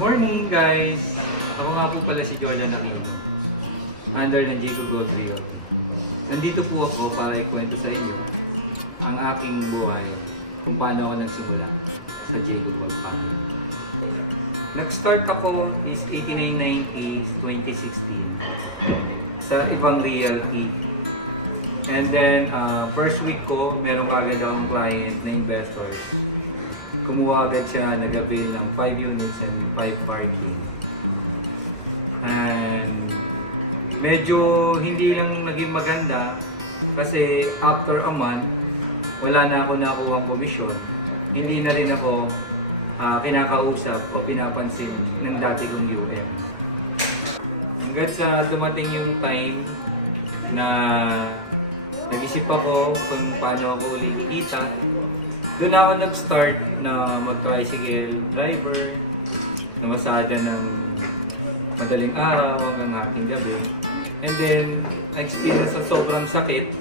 Morning guys! Ako nga po pala si Jordan Aquino, under ng Jacob Gold Realty. Nandito po ako para ikwento sa inyo ang aking buhay kung paano ako nagsimula sa Jacob Gold Family. Nag-start ako is 8990 2016 sa Ibang Realty. And then, first week ko, meron kagad akong client na investors. Kumuha agad siya, nag-avail ng 5 units and 5 parking. And medyo hindi lang naging maganda kasi after a month, wala na ako nakuha ang komisyon. Hindi na rin ako kinakausap o pinapansin ng dati kong UM. Hanggang sa dumating yung time na nag-isip ako kung paano ako uli kikita. Doon ako nag-start na mag-tricycle driver, namasada ng madaling araw hanggang hating gabi. And then, experience sa sobrang sakit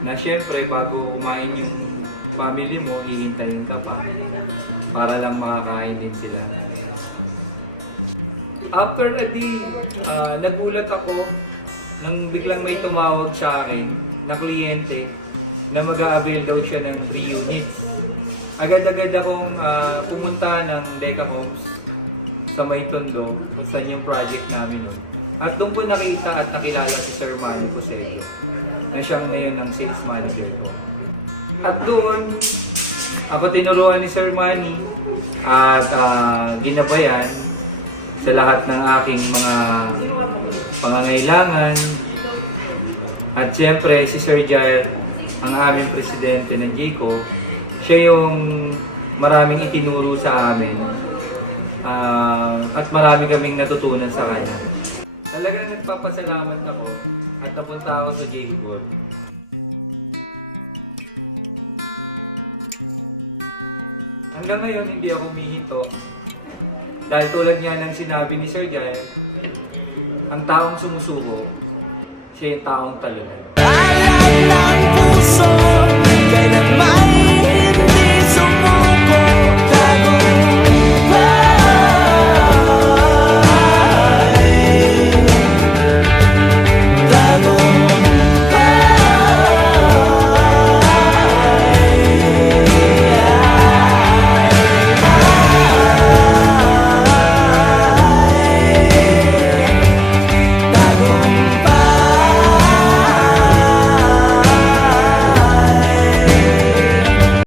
na syempre bago kumain yung family mo, hihintayin ka pa para lang makakain din sila. After a day, nagulat ako nang biglang may tumawag sa akin na kliyente na mag-a-avail daw siya ng 3 units. Agad-agad akong pumunta ng Deca Homes sa May Tondo, kung saan yung project namin nun. At doon ko nakita at nakilala si Sir Manny Posedo, na siyang ngayon ng sales manager ko. At doon, ako tinuruan ni Sir Manny at ginabayan sa lahat ng aking mga pangangailangan. At siyempre, si Sir Jair, ang aming presidente ng JCO, siya yung maraming itinuro sa amin at marami kaming natutunan sa kanya. Talagang nagpapasalamat ako at napunta ako sa JCO Gold. Hanggang ngayon, hindi ako humihinto. Dahil tulad nga ng sinabi ni Sir Jair, ang taong sumusuko, siya yung taong talunan.